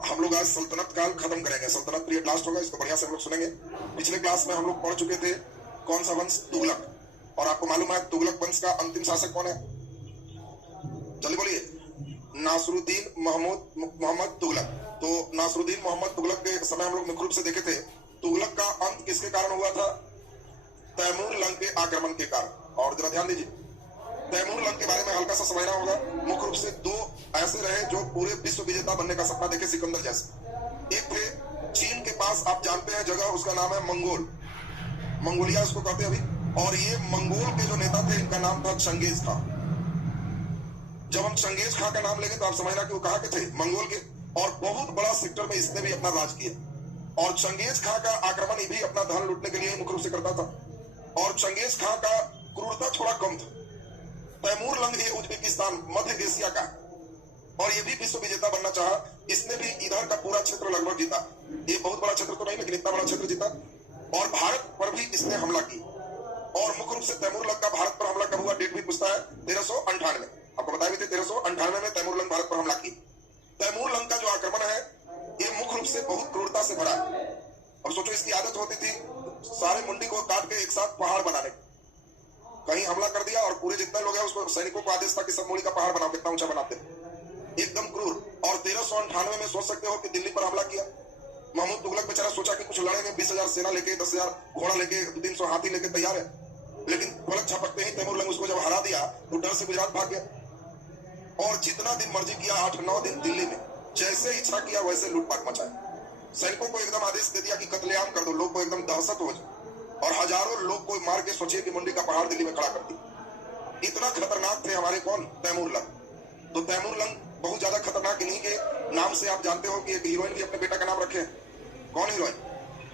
हम लोग आज सल्तनत काल खत्म करेंगे, सल्तनत पीरियड लास्ट होगा, इसको बढ़िया से हम लोग सुनेंगे। पिछले क्लास में हम लोग पढ़ चुके थे कौन सा वंश, तुगलक। और आपको मालूम है तुगलक वंश का अंतिम शासक कौन है? जल्दी बोलिए। नासरुद्दीन मोहम्मद तुगलक। तो नासरुद्दीन मोहम्मद तुगलक के समय हम लोग मुख्य रूप से देखे थे तुगलक का अंत किसके कारण हुआ था? तैमूर लंग के आक्रमण के कारण। और जरा ध्यान दीजिए, तैमूर लंग के बारे में हल्का सा समझना होगा। मुख्य रूप से दो ऐसे रहे जो पूरे विश्व विजेता बनने का सपना देखे, सिकंदर जैसे। एक थे चीन के पास, आप जानते हैं जगह, उसका नाम है मंगोल, मंगोलिया उसको कहते हैं अभी। और ये मंगोल के जो नेता थे इनका नाम था चंगेज खां। जब हम चंगेज खां का नाम लेंगे तो आप समझना कि वो कहाँ के थे, मंगोल के। और बहुत बड़ा सेक्टर में इसने भी अपना राज किया। और चंगेज खां का आक्रमण भी अपना धन लूटने के लिए मुख्य रूप से करता था। और चंगेज खां का क्रूरता थोड़ा कम था। तैमूर लंग ये उज्बेकिस्तान, मध्य एशिया का, और ये भी विश्व विजेता बनना चाहा। इसने भी इधर का पूरा क्षेत्र लगभग जीता। ये बहुत बड़ा क्षेत्र तो नहीं, लेकिन इतना बड़ा क्षेत्र जीता। और भारत पर भी इसने हमला की। और मुख्य रूप से तैमूर लंग का भारत पर हमला कब हुआ, डेट भी पूछता है, 1398। आपको बताया भी थे 1398 में तैमूर लंग भारत पर हमला की। तैमूर लंग का जो आक्रमण है ये मुख्य रूप से बहुत क्रूरता से भरा है। अब सोचो, इसकी आदत होती थी सारे मुंडी को काट के एक साथ पहाड़ बनाने। कहीं हमला कर दिया और पूरे जितने लोग हैं उसको, सैनिकों को आदेश था कि सब मूड़ी का पहाड़ बनाओ, कितना ऊंचा बनाते, एकदम क्रूर। और 1398 में सोच सकते हो कि दिल्ली पर हमला किया। महमूद तुगलक बेचारा सोचा कि कुछ लड़ेंगे, 20,000 सेना लेके, 10,000 घोड़ा लेके, 300 हाथी लेके तैयार है। लेकिन पलक झपकते ही तैमूर लंग उसको जब हरा दिया तो डर से गुजरात भाग गया। और जितना दिन मर्जी किया, 8-9 दिन दिल्ली में जैसे इच्छा किया वैसे लूटपाट मचाया। सैनिकों को एकदम आदेश दे दिया कि कत्लेआम कर दो, लोग को एकदम दहशत हो जाए। और हजारों लोग को मार के सोचिए कि मुंडी का पहाड़ दिल्ली में खड़ा कर दी। इतना खतरनाक थे हमारे कौन, तैमूर लंग। तो तैमूर लंग बहुत ज्यादा खतरनाक, इन्हीं के नाम से आप जानते हो कि एक हीरोइन भी अपने बेटा का नाम रखे। कौन हीरोइन?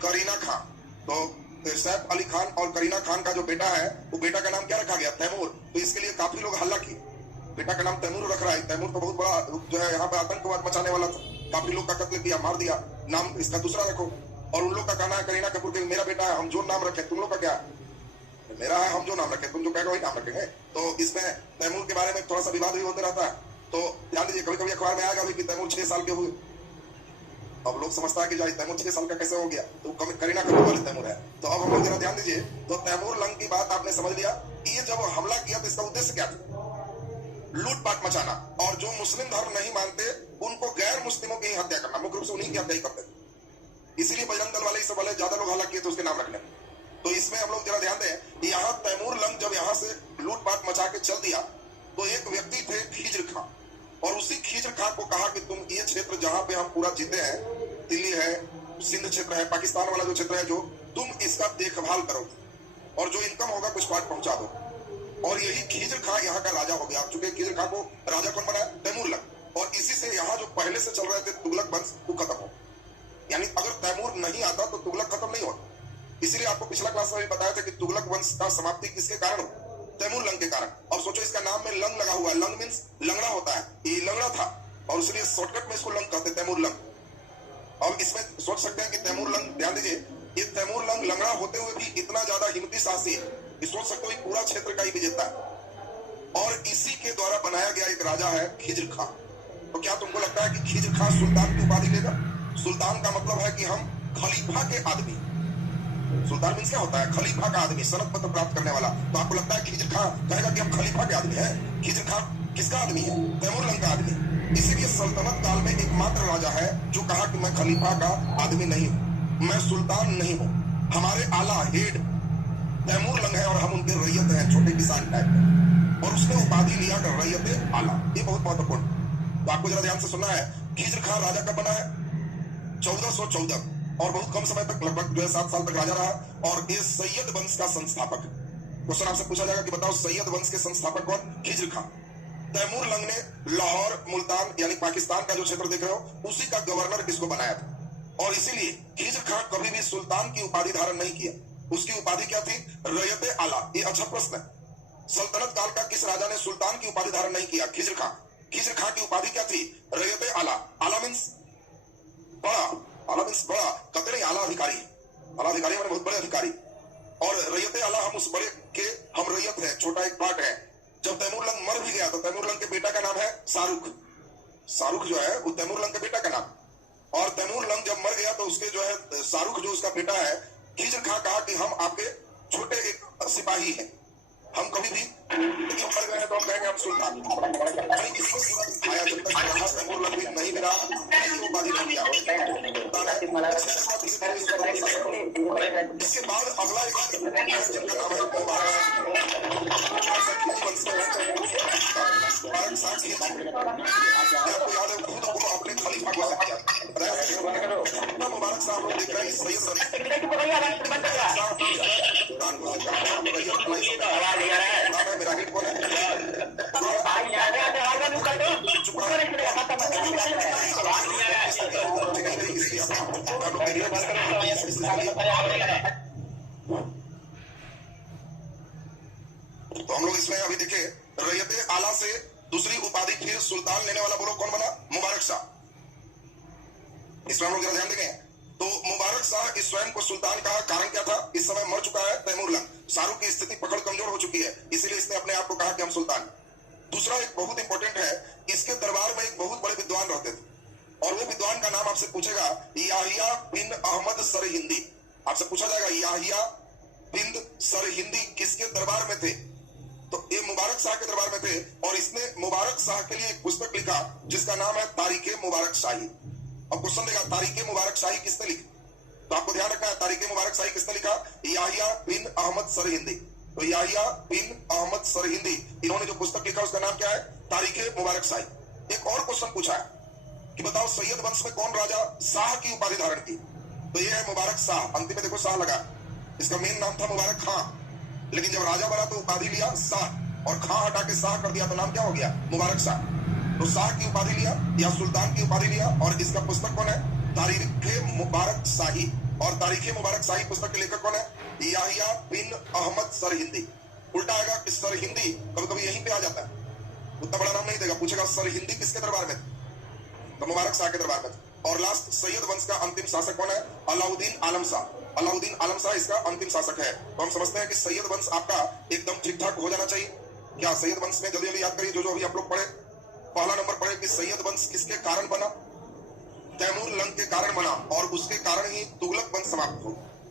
करीना खान। तो सैफ अली खान और करीना खान का जो बेटा है, वो बेटा का नाम क्या रखा गया? तैमूर। तो इसके लिए काफी लोग हल्ला किए, बेटा का नाम तैमूर रख रहा है। तैमूर तो बहुत बड़ा जो है यहाँ पे आतंकवाद मचाने वाला था, काफी लोग का कत्ल किया, मार दिया। नाम इसका दूसरा रखो। और उन लोग का कहना है करीना कपूर के, मेरा बेटा है, हम जो नाम रखे, तुम लोग का क्या है? मेरा है, हम जो नाम रखे, तुम जो कहेगा वही नाम रखेंगे। तो इसमें तैमूर के बारे में थोड़ा सा विवाद भी होते रहता है। तो ध्यान दीजिए, कभी कभी अखबार में आएगा भी कि तैमूर 6 साल के हुए। अब लोग समझता है कि जाए तैमूर 6 साल का कैसे हो गया, तो करीना कपूर वाले तैमूर है। तो अब हम लोग जरा ध्यान दीजिए। तो तैमूर लंग की बात आपने समझ लिया। ये जब हमला किया तो इसका उद्देश्य क्या था? लूटपाट मचाना। और जो मुस्लिम धर्म नहीं मानते उनको, गैर मुस्लिमों की हत्या करना, मुख्य रूप से उन्हीं की हत्या ही करते। इसीलिए बजरंग दल वाले सब वाले ज्यादा लोग हल्ला किए तो उसके नाम रखने। तो इसमें हम लोग जरा ध्यान दें, यहाँ तैमूर लंग जब यहाँ से लूटपाट मचा के चल दिया तो एक व्यक्ति थे खिज्र खां। और उसी खिज्र खां को कहा कि तुम ये क्षेत्र जहां पे हम पूरा जीते हैं, दिल्ली है, सिंध क्षेत्र है, पाकिस्तान वाला जो क्षेत्र है, जो तुम इसका देखभाल करो और जो इनकम होगा कुछ पार्ट पहुंचा दो। और यही खिज्र खां यहाँ का राजा हो गया। आप चुके खिज्र खां को राजा कौन बनाया? तैमूर लंग। और इसी से यहाँ जो पहले से चल रहे थे तुगलक वंश, वो खत्म हो। यानी अगर तैमूर नहीं आता तो तुगलक खत्म नहीं होता। इसीलिए आपको पिछला क्लास में भी बताया था कि तुगलक वंश का समाप्ति किसके कारण हो? तैमूर लंग के कारण। अब सोचो, इसका नाम में लंग लगा हुआ है। लंग मींस लंगड़ा होता है, ये लंगड़ा था और इसलिए शॉर्टकट में इसको लंग कहते, तैमूर लंग। अब इसमें सोच सकते हैं कि तैमूर लंग, ध्यान दीजिए, ये तैमूर लंग लंगड़ा होते हुए भी इतना ज्यादा हिम्मती साहसी है कि सोच सकते हो पूरा क्षेत्र का ही विजेता है। और इसी के द्वारा बनाया गया एक राजा है खिज्र खां। तो क्या तुमको लगता है कि खिज्र खां सुल्तान की उपाधि लेगा? सुल्तान का मतलब है कि हम खलीफा के आदमी। सुल्तान मींस क्या होता है? खलीफा का आदमी, सनद पत्र प्राप्त करने वाला। तो आपको लगता है खिज्र खां कहेगा कि हम खलीफा के आदमी हैं? खिज्र खां किसका आदमी है? तैमूर लंग का आदमी। इसीलिए सल्तनत काल में एकमात्र राजा है जो कहा कि मैं खलीफा का आदमी नहीं हूं, मैं सुल्तान नहीं हूं, हमारे आला हेड तैमूर लंग है और हम उनके रैयत हैं, छोटे किसान टाइप में। और उसने उपाधि लिया कर रैयत आला। ये बहुत महत्वपूर्ण। तो आपको जरा ध्यान से सुनना है, खिज्र खां राजा कब बना है? 1414। और बहुत कम समय तक, लगभग 7 साल तक राजा रहा। और ये सैयद वंश का संस्थापक। क्वेश्चन आपसे पूछा जाएगा कि बताओ सैयद वंश के संस्थापक कौन? खिज्र खां। तैमूर लंग ने लाहौर, मुल्तान यानी पाकिस्तान का जो क्षेत्र देख रहे हो, उसी का गवर्नर किसको बनाया था। और इसीलिए खिज्र खां कभी भी सुल्तान की उपाधि धारण नहीं किया। उसकी उपाधि क्या थी? रैयत आला। ये अच्छा प्रश्न है। सल्तनत काल का किस राजा ने सुल्तान की उपाधि धारण नहीं किया? खिज्र खां। खिज्र खां की उपाधि क्या थी? रैयत आला। आला मींस बड़ा, आला मींस बड़ा, कहते नहीं आला अधिकारी। आला अधिकारी मैंने बहुत बड़े अधिकारी। और रैयत आला, हम उस बड़े के हम रैयत है, छोटा एक पार्ट है। जब तैमूर लंग मर भी गया तो तैमूर लंग के बेटा का नाम है शाहरुख। शाहरुख जो है वो तैमूर लंग के बेटा का नाम। तो उसके जो है शाहरुख जो उसका बेटा है खिजर खां कहा कि हम आपके छोटे एक सिपाही हैं, हम कभी भी लेकिन मर गए हैं तो हम कहेंगे हम सुल्तान। आया जब तक यहाँ तैमूर लंग भी नहीं मिला वो उपाधि नहीं मिला। इसके बाद अगला एक जिनका नाम है मुबारक शाह खिलजी। आपको याद है खुद को अपने खलीफा घोषित किया। मुबारक शाह लोग देख रहे हैं सैयद मेरा हिट कौन तो हम लोग इसमें अभी देखे रैयते आला से दूसरी उपाधि फिर सुल्तान लेने वाला बोलो कौन बना? मुबारक शाह। इसमें हम लोग जरा ध्यान देंगे तो मुबारक शाह इस स्वयं को सुल्तान कहा, कारण क्या था? इस समय मर चुका है तैमूर लंग, शाहरुख की स्थिति पकड़ कमजोर हो चुकी है, इसीलिए इसने अपने आप को कहा कि हम सुल्तान। दूसरा एक बहुत इंपॉर्टेंट है, इसके दरबार में एक बहुत बड़े विद्वान रहते थे और वो विद्वान का नाम आपसे पूछेगा याहिया बिन अहमद सरहिंदी। आपसे पूछा जाएगा याहिया बिन सरहिंदी किसके दरबार में थे? तो ये मुबारक शाह के दरबार में थे और इसने मुबारक शाह के लिए एक पुस्तक लिखा जिसका नाम है तारीखे मुबारक शाही। अब क्वेश्चन देगा तारीखे मुबारक शाही किसने लिखी? तो आपको ध्यान रखना है तारीखे मुबारक शाही किसने लिखा? याहिया बिन अहमद सरहिंदी। तो याहिया बिन अहमद सरहिंदी इन्होंने जो पुस्तक लिखा उसका नाम क्या है? तारीखे मुबारक शाही। एक और क्वेश्चन पूछा है कि बताओ सैयद वंश में कौन राजा शाह की उपाधि धारण की? तो ये है मुबारक शाह, अंतिम में देखो शाह लगा। इसका मेन नाम था मुबारक खां, लेकिन जब राजा बना तो उपाधि लिया शाह और खां हटा के शाह कर दिया तो नाम क्या हो गया? मुबारक शाह। तो शाह की उपाधि लिया या सुल्तान की उपाधि लिया और इसका पुस्तक कौन है? तारीखे मुबारक शाही। और तारीखे मुबारक शाही पुस्तक के लेखक कौन है? याहिया बिन अहमद सरहिंदी। उल्टा आएगा कि सरहिंदी कभी कभी यहीं पे आ जाता है, उतना बड़ा नाम नहीं देगा, पूछेगा सरहिंदी किसके दरबार में? तो मुबारक शाह के दरबार में। और लास्ट सैयद वंश का अंतिम शासक कौन है? अलाउद्दीन आलम शाह। अलाउद्दीन आलम शाह इसका अंतिम शासक है। तो हम समझते हैं कि सैयद वंश आपका एकदम ठीक ठाक हो जाना चाहिए। क्या सैयद वंश में जल्दी जल्दी याद करिए जो अभी आप लोग पढ़े। पहला नंबर पढ़े कि सैयद वंश किसके कारण बना? तैमूर लंग के कारण बना और उसके कारण ही तुगलक वंश समाप्त हो।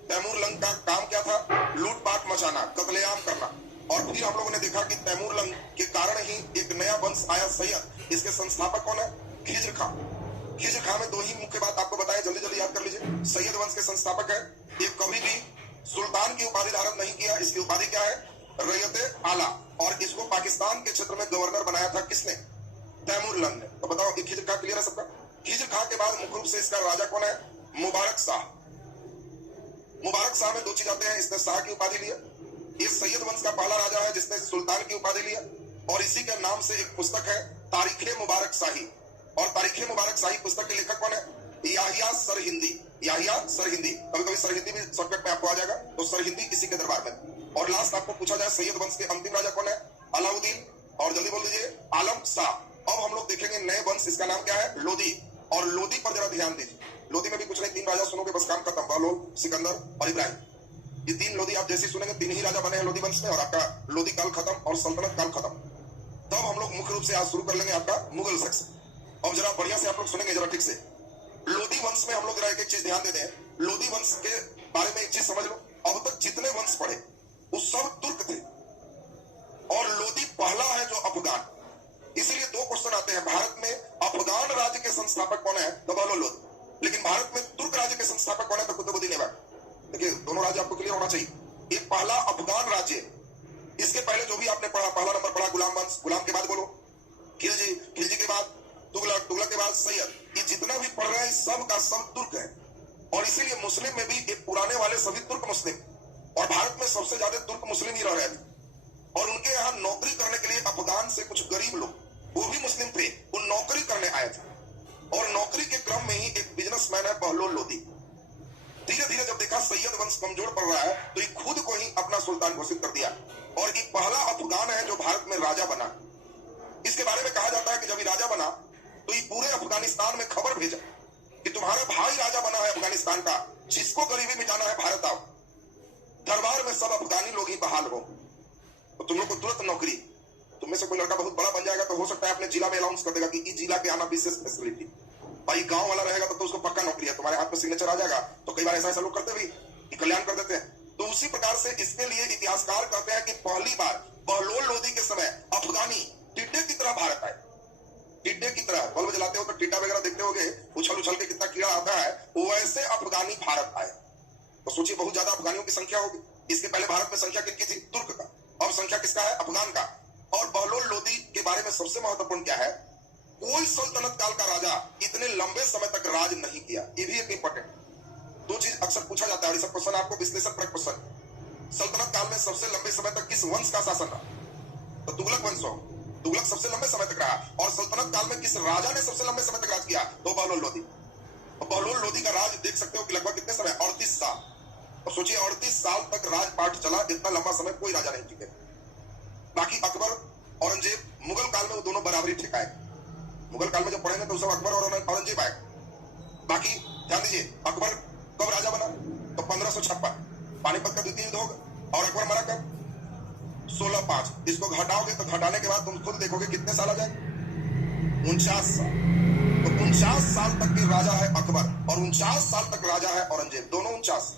तैमूर लंग का काम क्या था? लूटपाट मचाना, कत्लेआम करना। और फिर हम लोगों ने देखा कि तैमूर लंग के कारण ही एक नया वंश आया सैयद। इसके संस्थापक कौन है? खिजर खां। खिजर खां में दो ही मुख्य बात आपको बताया, जल्दी जल्दी याद कर लीजिए। सैयद वंश के संस्थापक है, ये कभी भी सुल्तान की उपाधि धारण नहीं किया। इसकी उपाधि क्या है? रैयते आला। और इसको पाकिस्तान के क्षेत्र में गवर्नर बनाया था किसने? तैमूर लंग ने। तो बताओ ये खिजर खां क्लियर है सबका? खिजर खां के बाद मुख्य रूप से इसका राजा कौन है? मुबारक शाह। मुबारक शाह में दो चीज आते हैं, इसने शाह की उपाधि लिया। ये सैयद वंश का पहला राजा है जिसने सुल्तान की उपाधि लिया और इसी के नाम से एक पुस्तक है तारीखे मुबारक शाही। और तारीखे मुबारक शाही पुस्तक के लेखक कौन है? याहिया सरहिंदी। याहिया सरहिंदी, कभी कभी सरहिंदी भी शॉर्टकट में आपको आ जाएगा, तो सरहिंदी इसी के दरबार में। और लास्ट आपको पूछा जाए सैयद वंश के अंतिम राजा कौन है? अलाउद्दीन, और जल्दी बोल दीजिए, आलम शाह। अब हम लोग देखेंगे नए वंश, इसका नाम क्या है? लोदी। और लोदी पर जरा ध्यान दीजिए। लोदी में भी कुछ नहीं, तीन राजा सुनोगे बस काम खत्म, बहलोल, सिकंदर और इब्राहिम। ये तीन लोदी आप जैसे सुनेंगे, तीन ही राजा बने हैं लोदी वंश में और आपका लोदी काल खत्म और सल्तनत काल खत्म। तब हम लोग मुख्य रूप से आज शुरू कर लेंगे आपका मुगल सेक्शन। अब जरा बढ़िया से आप लोग सुनेंगे जरा ठीक से। लोदी वंश में हम लोग जरा एक चीज ध्यान दे दें। लोदी वंश के बारे में एक चीज समझ लो, अब तक जितने वंश पढ़े वो सब तुर्क थे और लोदी पहला है जो अफगान। इसीलिए दो क्वेश्चन आते हैं, भारत में अफगान राज्य के संस्थापक कौन है? तो बोलो लोदी। लेकिन भारत में तुर्क राज्य के संस्थापक कौन है? तो कुतुबुद्दीन ऐबक। देखिए दोनों राज्य आपको क्लियर होना चाहिए। एक पहला अफगान राज्य, इसके पहले जो भी आपने पढ़ा, पहला नंबर पढ़ा गुलाम वंश, गुलाम के बाद बोलो खिलजी, खिलजी के बाद तुगलक, तुगलक के बाद सैयद। ये जितना भी पढ़ रहे हैं सब का सब तुर्क है। और इसीलिए मुस्लिम में भी एक पुराने वाले सभी तुर्क मुस्लिम, और भारत में सबसे ज्यादा तुर्क मुस्लिम ही रह रहे थे। और उनके यहाँ नौकरी करने के लिए अफगान से कुछ गरीब लोग, वो भी मुस्लिम थे, वो नौकरी करने आए थे। और नौकरी के क्रम में ही एक बिजनेसमैन है बहलोल लोदी। धीरे धीरे जब देखा सैयद वंश कमजोर पड़ रहा है तो ये खुद को ही अपना सुल्तान घोषित कर दिया। और ये पहला अफगान है जो भारत में राजा बना। इसके बारे में कहा जाता है कि जब ये राजा बना तो ये पूरे अफगानिस्तान में खबर भेजा कि तुम्हारा भाई राजा बना है अफगानिस्तान का, जिसको गरीबी मिटाना है भारत आओ। दरबार में सब अफगानी लोग ही बहाल हो तो तुम लोग को तुरंत नौकरी। तुम में से कोई लड़का बहुत बड़ा बन जाएगा तो हो सकता है अपने जिला में अनाउंस कर देगा कि इस जिला के आना विशेष फैसिलिटी। भाई गांव वाला रहेगा तो उसको पक्का नौकरी है, तुम्हारे हाथ में सिग्नेचर आ जाएगा। तो कई बार ऐसा लोग करते भी कि कल्याण कर देते हैं। तो उसी प्रकार से इसके लिए इतिहासकार कहते हैं कि पहली बार बहलोल लोदी के समय अफगानी टिड्डे की तरह भारत आए। टिड्डे की तरह बल्ब जलाते हो तो टिड्डा वगैरह देखते होगे, उछल उछल के कितना कीड़ा आता है, वैसे अफगानी भारत आए। तो सोचिए बहुत ज्यादा अफगानियों की संख्या होगी। इसके पहले भारत में संख्या किसकी थी? तुर्क का। अब संख्या किसका है? अफगान का। और बहलोल लोदी के बारे में सबसे महत्वपूर्ण क्या है, कोई सल्तनत काल का राजा इतने लंबे समय तक राज नहीं किया। ये भी एक इंपॉर्टेंट दो चीज अक्सर पूछा जाता है, और क्वेश्चन आपको विश्लेषण पर क्वेश्चन। सल्तनत काल में सबसे लंबे समय तक किस वंश का शासन रहा? तो तुगलक वंश हो। तुगलक सबसे लंबे समय तक रहा। और सल्तनत काल में किस राजा ने सबसे लंबे समय तक राज किया? तो बहलोल लोदी। तो बहलोल लोदी का राज देख सकते हो कि लगभग कितने समय? 38 साल। और सोचिए 38 साल तक राजपाट चला, इतना लंबा समय कोई राजा नहीं टिके। बाकी अकबर, औरंगजेब, मुगल काल में वो दोनों बराबरी ठिकाए। मुगल काल में जब पढ़ेंगे तो सब अकबर और औरंगजेब आए। बाकी ध्यान दीजिए, अकबर कब राजा बना? तो 1556, पानीपत का द्वितीय युद्ध होगा। और अकबर मरा कब? 1605। इसको घटाओगे तो घटाने के बाद तुम खुद देखोगे कितने साल आ जाए? 49 साल। तो 49 साल तक के राजा है अकबर, और 49 साल तक राजा है औरंगजेब, दोनों 49।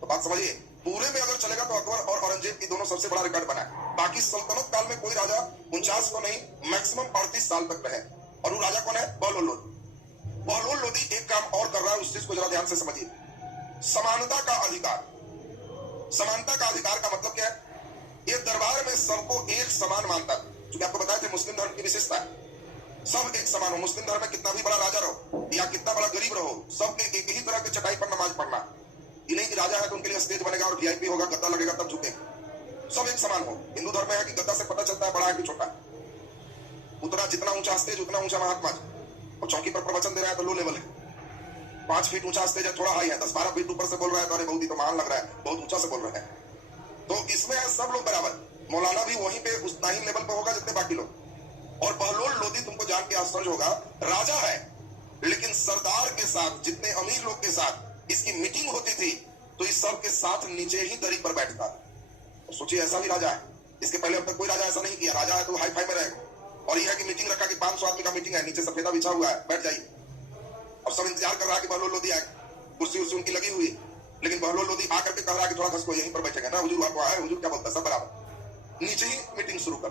तो बात समझिए, पूरे में अगर चलेगा तो अकबर और औरंगजेब की दोनों सबसे बड़ा रिकॉर्ड बना है। बाकी सल्तनत काल में कोई राजा 49 को नहीं, मैक्सिमम 38 साल तक रहे। और वो राजा कौन है? बहलोल लोदी। बहलोल लोदी एक काम और कर रहा है, उस चीज को जरा ध्यान से समझिए। समानता का अधिकार। समानता का अधिकार का मतलब क्या है? ये दरबार में सबको एक समान मानता है। क्योंकि आपको बताया थे मुस्लिम धर्म की विशेषता है, सब एक समान हो। मुस्लिम धर्म में कितना भी बड़ा राजा रहो या कितना बड़ा गरीब रहो, सबके एक ही तरह के चटाई पर नमाज पढ़ना। ये नहीं कि राजा है तो उनके लिए स्टेज बनेगा और वीआईपी होगा, गद्दा लगेगा तब झुके। सब एक समान हो। हिंदू धर्म में है कि गद्दा से पता चलता है बड़ा है कि छोटा। उतना जितना ऊंचा स्टेज उतना ऊंचा महात्मा जी। और चौकी पर प्रवचन दे रहा है तो लो लेवल है। 5 फीट ऊंचा स्टेज है, थोड़ा हाई है, 10-12 फीट ऊपर से बोल रहा है तो अरे बहुत ही तो महान लग रहा है, बहुत ऊंचा से बोल रहा है। तो इसमें है सब लोग बराबर। मौलाना भी वहीं पे उतना ही लेवल पे होगा जितने बाकी लोग। और बहलोल लोदी तुमको जान के आश्चर्य होगा, राजा है लेकिन सरदार के साथ, जितने अमीर लोग के साथ इसकी मीटिंग होती थी तो इस सब के साथ नीचे ही दरी पर बैठता। तो सोचिए ऐसा भी राजा है। इसके पहले अब तक कोई राजा ऐसा नहीं किया। राजा है तो हाई फाई में रहेगा। और यह है कि मीटिंग रखा कि 500 आदमी का मीटिंग है, नीचे सफेदा बिछा हुआ है, बैठ जाइए। अब सब इंतजार कर रहा है कि बहलोल लोदी आए, कुर्सी उर्सी उनकी लगी हुई। लेकिन बहलोल लोदी आकर के कह रहा है कि थोड़ा घस को यहीं पर बैठेगा ना, हुजूर आपको आया, हुजूर क्या बोलता है, सब बराबर, नीचे ही मीटिंग शुरू कर।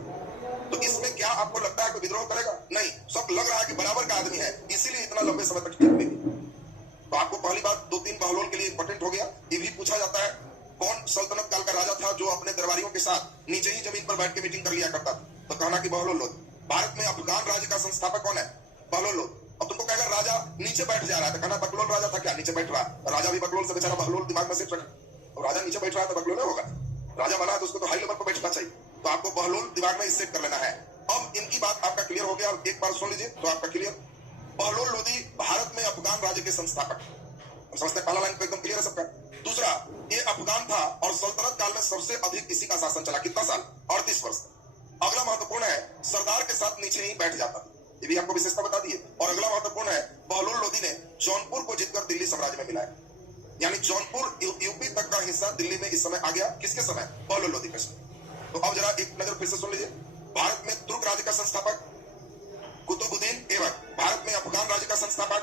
तो इसमें क्या आपको लगता है कोई विद्रोह करेगा? नहीं, सब लग रहा है कि बराबर का आदमी है, इसीलिए इतना लंबे समय तक टिक भी। तो आपको पहली बात 2-3 बहलोल के लिए इंपॉर्टेंट हो गया। ये भी पूछा जाता है कौन सल्तनत काल का राजा था जो अपने दरबारियों के साथ नीचे ही जमीन पर बैठ के मीटिंग कर लिया करता था? तो कहना कि बहलोल लोदी। भारत में अफगान राज्य का संस्थापक कौन है? बहलोल लोदी। अब तुमको कहेगा राजा नीचे बैठ जा रहा है तो कहना बकलोल राजा था क्या? नीचे बैठ रहा है। राजा भी बकलोल से बेचारा बहलोल दिमाग में सिर्फ रखा। राजा नीचे बैठ रहा है तो बकलोल होगा। राजा बना है तो उसको तो हाई लेवल पर बैठना चाहिए। तो आपको बहलोल दिमाग में इससे कर लेना है। अब इनकी बात आपका क्लियर हो गया, एक बार सुन लीजिए तो आपका क्लियर। बहलोल लोदी भारत में अफगान राज्य के संस्थापक। समझते, पहला लाइन पे एकदम क्लियर है सबका। दूसरा, ये अफगान था और सल्तनत काल में सबसे अधिक इसी का शासन चला। कितना साल? 38 वर्ष। अगला महत्वपूर्ण है, सरदार के साथ नीचे ही बैठ जाता। ये भी आपको विशेषता बता दी है। और अगला महत्वपूर्ण है, बहलोल लोदी ने जौनपुर को जीतकर दिल्ली साम्राज्य में मिलाया। यानी जौनपुर यूपी तक का हिस्सा दिल्ली में इस समय आ गया। किसके समय? बहलोल लोदी के समय। तो अब जरा एक नजर फिर से सुन लीजिए। भारत में तुर्क राज्य का संस्थापक कुतुबुद्दीन ऐबक, भारत में अफगान राज्य का संस्थापक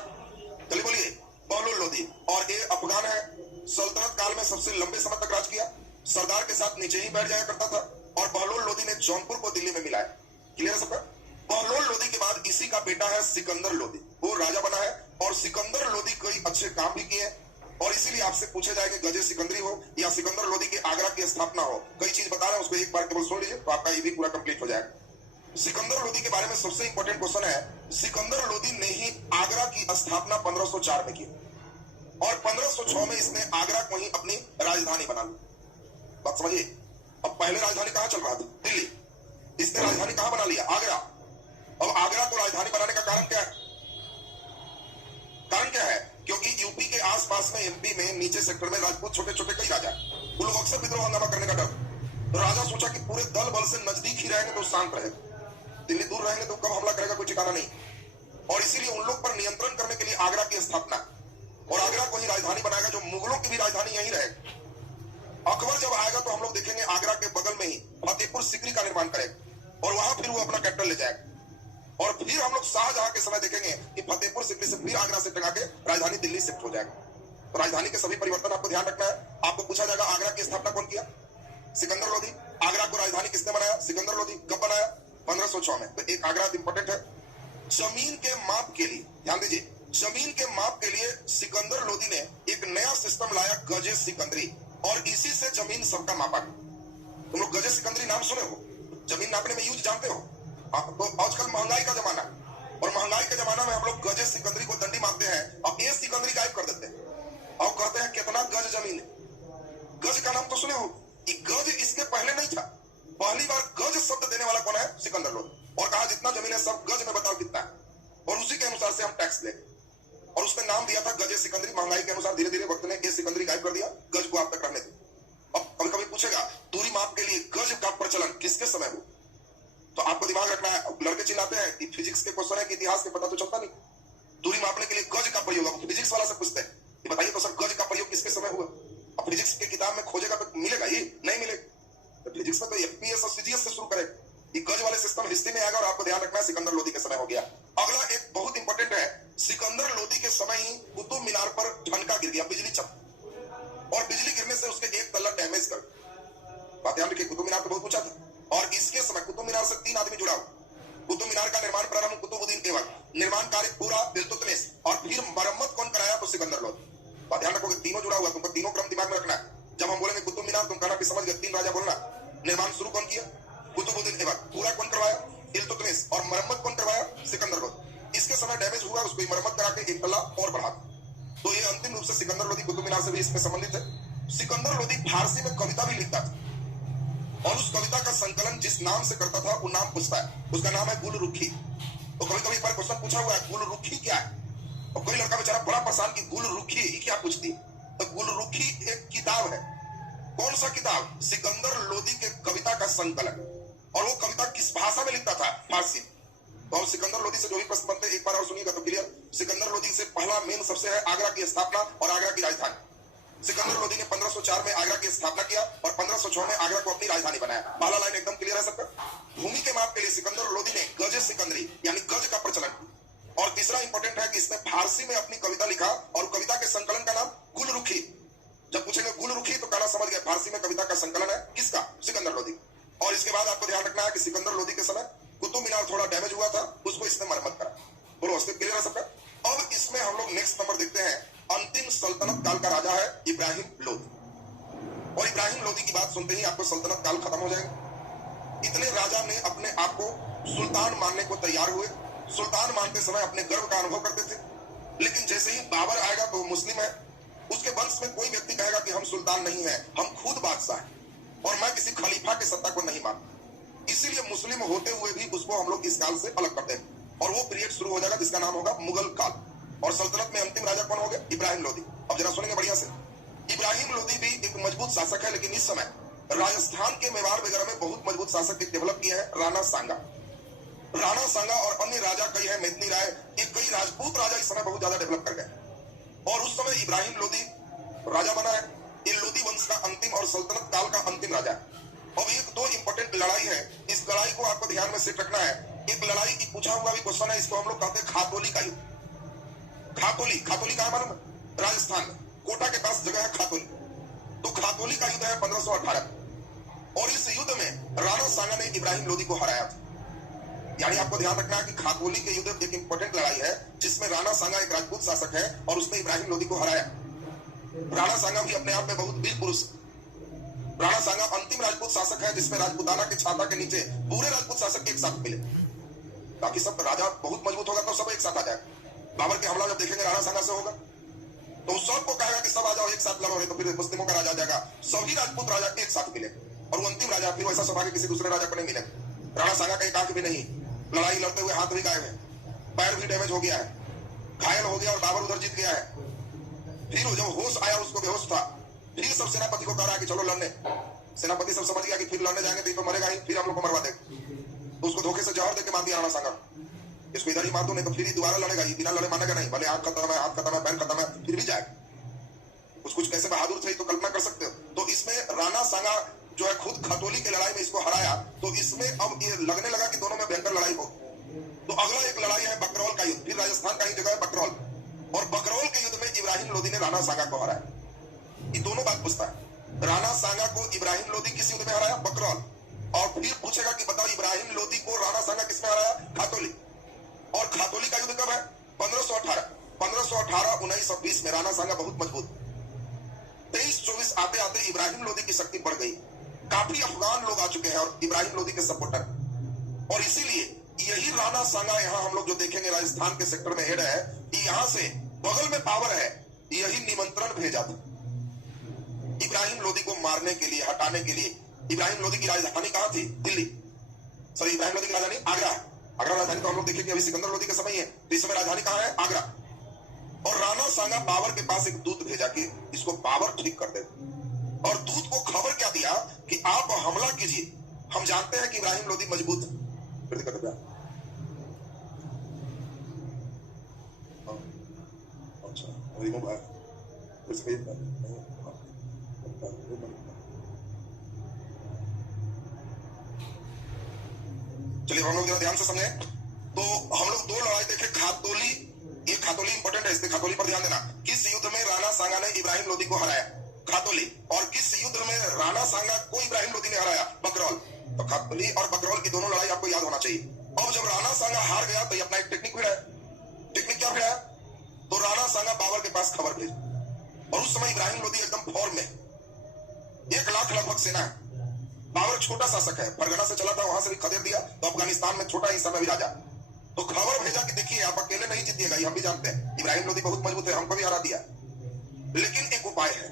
चलिए बोलिए बहलोल लोदी। और ये अफगान है, सल्तनत काल में सबसे लंबे समय तक राज किया, सरदार के साथ नीचे ही बैठ जाया करता था। और बहलोल लोदी ने जौनपुर को दिल्ली में मिलाया। क्लियर है सबका? बहलोल लोदी के बाद इसी का बेटा है सिकंदर लोदी, वो राजा बना है। और सिकंदर लोदी कई अच्छे काम भी किए। और इसीलिए आपसे पूछे जाएंगे गजे सिकंदरी हो या सिकंदर लोदी की आगरा की स्थापना हो, कई चीज बता रहे हैं, उसको एक बार केवल सुन लीजिए तो आपका ये भी पूरा कंप्लीट हो जाएगा। सिकंदर लोदी के बारे में सबसे इंपॉर्टेंट क्वेश्चन है, सिकंदर लोदी ने ही आगरा की स्थापना 1504 में की। और 1506 में इसने आगरा को ही अपनी राजधानी बना ली। बात समझिए। अब पहले राजधानी कहां चल रहा था? दिल्ली। इसने राजधानी कहां बना लिया? आगरा। अब आगरा को राजधानी बनाने का कारण क्या है? कारण क्या है? क्योंकि यूपी के आसपास में, एमपी में नीचे सेक्टर में राजपूत छोटे छोटे कई राजा, वो लोग अक्सर विद्रोह हंगामा करने का डर। तो राजा सोचा कि पूरे दल बल से नजदीक ही रहेंगे तो शांत रहेगा, दिल्ली दूर रहेंगे तो कब हमला करेगा कोई ठिकाना नहीं। और इसीलिए उन लोग पर नियंत्रण करने के लिए आगरा की स्थापना, और आगरा को ही राजधानी बनाएगा, जो मुगलों की भी राजधानी यही रहेगी। अकबर जब आएगा तो हम लोग देखेंगे आगरा के बगल में ही फतेहपुर सीकरी का निर्माण करेगा और वहां फिर वो अपना कैपिटल ले जाएगा। और फिर हम लोग शाहजहां के समय देखेंगे कि फतेहपुर सिकरी से फिर आगरा से टंगा के राजधानी दिल्ली शिफ्ट हो जाएगा। तो राजधानी के सभी परिवर्तन आपको ध्यान रखना है। आपको पूछा जाएगा आगरा की स्थापना कौन किया? सिकंदर लोधी। आगरा को राजधानी किसने बनाया? सिकंदर लोधी। कब बनाया? 1506 में। तो एक आगरा इंपॉर्टेंट है। जमीन के माप के लिए ध्यान दीजिए, जमीन के माप के लिए सिकंदर लोधी ने एक नया सिस्टम लाया, गजे सिकंदरी, और इसी से जमीन सबका मापा। तुम लोग गजे सिकंदरी नाम सुने हो? जमीन नापने में यूज जानते हो? तो आजकल महंगाई का जमाना है और महंगाई के जमाना में हम लोग गजे सिकंदरी को दंडी मानते हैं और ये सिकंदरी गायब कर देते हैं और कहते हैं कितना गज जमीन है। गज का नाम तो सुने हो? गज इसके पहले नहीं था। पहली बार गज शब्द देने वाला कौन है? सिकंदर लोधी। और कहा जितना जमीन है सब गज में बताओ कितना है, और उसी के अनुसार से हम टैक्स ले, और उसने नाम दिया था गजे सिकंदरी। महंगाई के अनुसार धीरे धीरे वक्त ने ये सिकंदरी गायब कर दिया, गज को आप तक रहने दो। अब कभी कभी पूछेगा दूरी माप के लिए गज का प्रचलन किसके समय हो? तो आपको दिमाग रखना है। लड़के चिल्लाते हैं कि फिजिक्स के क्वेश्चन है कि इतिहास के, पता तो चलता नहीं। दूरी मापने के लिए गज का प्रयोग, फिजिक्स वाला से पूछते हैं कि बताइए तो सर गज का प्रयोग किसके समय हुआ? अब फिजिक्स के किताब में खोजेगा तो मिलेगा ही नहीं मिलेगा। तो फिजिक्स में तो एफपीएस और सीजीएस से शुरू करें। ये गज वाले सिस्टम हिस्ट्री में आएगा और आपको ध्यान रखना है सिकंदर लोधी के समय हो गया। अगला एक बहुत इंपॉर्टेंट है, सिकंदर लोधी के समय ही कुतुब मीनार पर ठनका गिर गया, बिजली चमकी, और बिजली गिरने से उसके एक तल्ला डैमेज कर। बात ध्यान रखिए, कुतुब मीनार तो बहुत ऊंचा था और इसके समय कुतुब मीनार से 3 आदमी जुड़ा हुआ। कुतुब मीनार का निर्माण प्रारंभ कुतुबुद्दीन ऐबक, निर्माण कार्य पूरा इल्तुतमिश, और फिर मरम्मत कौन कराया? तो सिकंदर लोधी। बात ध्यान रखोगे, तीनों जुड़ा हुआ, तुमको तीनों क्रम दिमाग में रखना है। जब हम बोलेंगे कुतुब मीनार तुम कहना कि समझ गए, 3 राजा बोलना। निर्माण शुरू कौन किया? कुतुबुद्दीन ऐबक। पूरा कौन करवाया? इल्तुतमिश। और मरम्मत कौन करवाया? सिकंदर लोधी। इसके समय डैमेज हुआ, उसको मरम्मत करा के एक तल्ला और बढ़ा। तो ये अंतिम रूप से सिकंदर लोधी कुतुब मीनार से भी इसमें संबंधित है। सिकंदर लोधी फारसी में कविता भी लिखता था और उस कविता का संकलन जिस नाम से करता था वो नाम पूछता है, उसका नाम है गुलरुखी। तो कभी कभी पर क्वेश्चन पूछा हुआ है गुलरुखी क्या है, और कोई लड़का बेचारा बड़ा परेशान कि गुलरुखी क्या पूछती। तो गुलरुखी एक किताब है। कौन सा किताब? सिकंदर लोधी के कविता का संकलन। और वो कविता किस भाषा में लिखता था? फारसी। तो अब सिकंदर लोधी से जो भी प्रश्न बनते एक बार और सुनिएगा तो क्लियर। सिकंदर लोधी से पहला मेन सबसे है आगरा की स्थापना और आगरा की राजधानी। सिकंदर लोधी ने 1504 में आगरा की स्थापना किया और 1506 में आगरा को अपनी राजधानी बनाया। पहला लाइन एकदम क्लियर है सबका। भूमि के माप के लिए सिकंदर लोधी ने गजे सिकंदरी यानी गज का प्रचलन किया। और तीसरा इंपॉर्टेंट है कि इसने फारसी में अपनी कविता लिखा और कविता के संकलन का नाम गुलरुखी। जब पूछेंगे गुलरुखी तो कहना समझ गए फारसी में कविता का संकलन है, किसका? सिकंदर लोधी। और इसके बाद आपको ध्यान रखना है कि सिकंदर लोधी के समय कुतुब मीनार थोड़ा डैमेज हुआ था, उसको इसने मरम्मत करा। बोलो क्लियर है सबका। अब इसमें हम लोग नेक्स्ट नंबर देखते हैं, अंतिम सल्तनत काल का राजा है इब्राहिम लोधी। और इब्राहिम लोधी की बात सुनते ही आपको सल्तनत काल खत्म हो जाएगा। इतने राजा ने अपने आप को सुल्तान मानने को तैयार हुए। सुल्तान मानते समय अपने गर्व का अनुभव करते थे, लेकिन जैसे ही बाबर आएगा तो मुस्लिम है, उसके वंश में कोई व्यक्ति कहेगा कि हम सुल्तान नहीं है, हम खुद बादशाह हैं और मैं किसी खलीफा की सत्ता को नहीं मानता। इसीलिए मुस्लिम होते हुए भी उसको हम लोग इस काल से अलग करते हैं और वो पीरियड शुरू हो जाएगा जिसका नाम होगा मुगल काल। और सल्तनत में अंतिम राजा कौन हो गए? इब्राहिम लोधी। अब जरा सुनेंगे बढ़िया से। इब्राहिम लोधी भी एक मजबूत शासक है, लेकिन इस समय राजस्थान के मेवाड़ वगैरह में बहुत मजबूत शासक डेवलप किए हैं। राणा सांगा और अन्य राजा कई है, मेदिनी राय, ये कई राजपूत राजा इस समय बहुत ज्यादा डेवलप कर गए। और उस समय इब्राहिम लोधी राजा बना है। ये लोधी वंश का अंतिम और सल्तनत काल का अंतिम राजा है। अब एक दो इंपॉर्टेंट लड़ाई है, इस लड़ाई को आपको ध्यान में सेट रखना है। एक लड़ाई की पूछा हुआ भी क्वेश्चन है, इसको हम लोग कहते हैं खातोली का युद्ध। खातोली का मालूम है? राजस्थान में कोटा के पास जगह है खातोली। तो खातोली का युद्ध है 1518 और इस युद्ध में राणा सांगा ने इब्राहिम लोधी को हराया था। यानी आपको ध्यान रखना है कि खातोली के युद्ध एक इंपॉर्टेंट लड़ाई है जिसमें राणा सांगा एक राजपूत शासक है और उसने इब्राहिम लोधी को हराया। राणा सांगा भी अपने आप में बहुत वीर पुरुष। राणा सांगा अंतिम राजपूत शासक है जिसमें राजपूताना के छाता के नीचे पूरे राजपूत शासक एक साथ मिले। बाकी सब राजा बहुत मजबूत होगा तो सब एक साथ आ जाएगा। बाबर के हमला जब देखेंगे राणा सांगा से होगा तो सबको कहेगा कि सब आ जाओ एक साथ लड़ो, तो फिर मुस्लिमों का राजा आ जाएगा। सभी राजपूत राजा एक साथ मिले और वो अंतिम राजा फिर वैसा सौभाग्य किसी दूसरे राजा को नहीं मिले। राणा सांगा का एक आंख भी नहीं, लड़ाई लड़ते हुए हाथ भी गायब है, पैर भी डैमेज हो गया है, घायल हो गया और बाबर उधर जीत गया है। फिर जब होश आया उसको बेहोश था, फिर सब सेनापति को कह रहा है कि चलो लड़ने। सेनापति सब समझ गया कि फिर लड़ने जाएंगे तो मरेगा ही, फिर हम लोग को मरवा देगा। तो उसको धोखे से जहर देके मार दिया राणा सांगा। इसको इधर ही मार दो नहीं तो फिर ही दोबारा लड़ेगा, ही बिना लड़े मानेगा नहीं। भले हाथ खत्म है, पैर खत्म है, फिर भी जाएगा। कुछ कैसे बहादुर थे तो कल्पना कर सकते हो। तो इसमें राणा सांगा जो है खुद खतोली की लड़ाई में इसको हराया। तो इसमें अब ये लगने लगा कि दोनों में भयंकर लड़ाई हो। तो अगला एक लड़ाई है बकरौल का युद्ध, फिर राजस्थान का ही जगह है बकरौल, और बकरौल के युद्ध में इब्राहिम लोदी ने राणा सांगा को हराया। ये दोनों बात पूछता है, राणा सांगा को इब्राहिम लोदी किस युद्ध में हराया? बकरौल। और फिर पूछेगा कि बताओ इब्राहिम लोदी को राणा सांगा किसमें हराया? खातौली। और खातौली का युद्ध कब है? 1518। 1920 में राणा सांगा बहुत मजबूत। 23-24 आते आते इब्राहिम लोदी की शक्ति बढ़ गई, काफी अफगान लोग आ चुके हैं और इब्राहिम लोदी के सपोर्टर, और इसीलिए यही राणा सांगा यहाँ हम लोग जो देखेंगे राजस्थान के सेक्टर में हेड है, यहाँ से बगल में पावर है, यही निमंत्रण भेजा था इब्राहिम लोदी को मारने के लिए, हटाने के लिए। इब्राहिम लोदी की राजधानी कहाँ थी? दिल्ली। सॉरी, इब्राहिम लोदी की राजधानी आगरा। आगरा राजधानी तो हम लोग देखेंगे अभी सिकंदर लोदी के समय ही है, तो इस समय राजधानी कहाँ है? आगरा। और राणा सांगा बाबर के पास एक दूत भेजा कि इसको बाबर ठीक कर दे, और दूत को खबर क्या दिया कि आप हमला कीजिए, हम जानते हैं कि इब्राहिम लोदी मजबूत है। फिर दिक्कत क्या? अच्छा, रिमूव है चलिए हम लोग जरा ध्यान से समझे। तो हम लोग दो लड़ाई देखे, खातौली, ये खातौली इंपॉर्टेंट है, इसलिए खातौली पर ध्यान देना। किस युद्ध में राणा सांगा ने इब्राहिम लोदी को हराया? खातौली। और किस युद्ध में राणा सांगा को इब्राहिम लोदी ने हराया? बकरौल। तो खातौली और बकरौल की दोनों लड़ाई आपको याद होना चाहिए। अब जब राणा सांगा हार गया तो ये अपना एक टेक्निक भिड़ाया। टेक्निक क्या भिड़ाया? तो राणा सांगा बाबर के पास खबर भेज, और उस समय इब्राहिम लोदी एकदम फॉर्म में, 1 लाख लगभग सेना है। बाबर छोटा शासक है, फरगना से चला था, वहां से भी खदेड़ दिया, तो अफगानिस्तान में छोटा ही समय भी राजा। तो खबर भेजा कि देखिए आप अकेले नहीं जीतिएगा, ये हम भी जानते हैं, इब्राहिम लोदी बहुत मजबूत है, हमको भी हरा दिया, लेकिन एक उपाय है,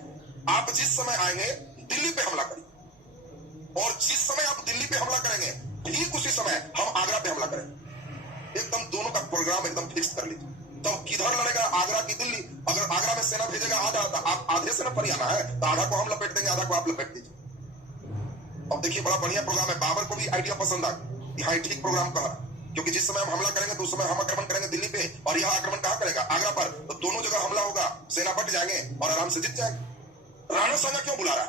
आप जिस समय आएंगे दिल्ली पे हमला करिए, और जिस समय आप दिल्ली पे हमला करेंगे ठीक उसी समय हम आगरा पे हमला करेंगे। एकदम दोनों का प्रोग्राम एकदम फिक्स कर लीजिए। तो किधर लड़ेगा? आगरा की दिल्ली। अगर आगरा में सेना भेजेगा आधा, तो आप आधे से न फरियाना है, तो आधा को हम लपेट देंगे, आधा को आप लपेट दीजिए। अब देखिए बड़ा बढ़िया प्रोग्राम है, बाबर को भी आइडिया पसंद आ गया, यहाँ ठीक प्रोग्राम कहा, क्योंकि जिस समय हम हमला करेंगे तो उस समय हम आक्रमण करेंगे दिल्ली पे, और यहाँ आक्रमण कहाँ करेगा? आगरा पर। तो दोनों जगह हमला होगा, सेना बट जाएंगे और आराम से जीत जाएंगे। राणा सांगा क्यों बुला रहा?